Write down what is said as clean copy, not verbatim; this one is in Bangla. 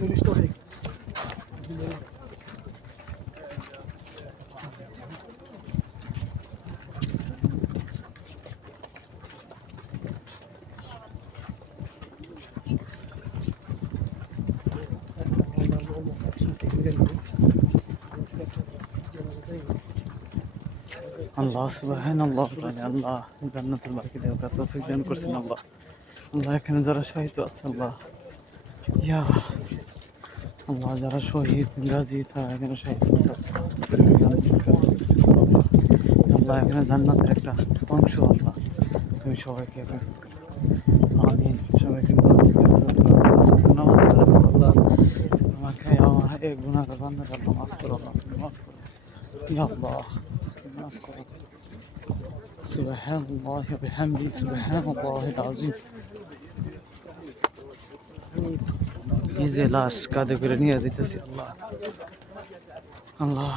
Dönüşte oraya. Olmasa şimdi 8'e gelmedi. আল্লাহ সুবহানাল্লাহ তাআলা আল্লাহ জান্নাতুল বাকি দেওয়ার তৌফিক দান করছেন আল্লাহ। আল্লাহ এখানে যারা শহীদ আছে আল্লাহ, ইয়া আল্লাহ যারা শহীদ গাজী তারা এখানে শহীদ আছে আল্লাহ, এখানে জান্নাতের একটা অংশ আল্লাহ, তুমি সবাইকে হেফাজত করো, আমিন। সবাইকে হেফাজত করো আল্লাহ। নামাজ পড়ো আল্লাহ, আমাকে আমার এই গুনাহগার বান্দাকে আল্লাহ মাফ করো আল্লাহ, তুমি মাফ করো ইয়া আল্লাহ, তুমি মাফ করো। সুবহানাল্লাহি ওয়া বিহামদিহি সুবহানাল্লাহিল আযীম। এই যে লাশ কাঁধে করে নিয়ে যাইতেছি আল্লাহ, আল্লাহ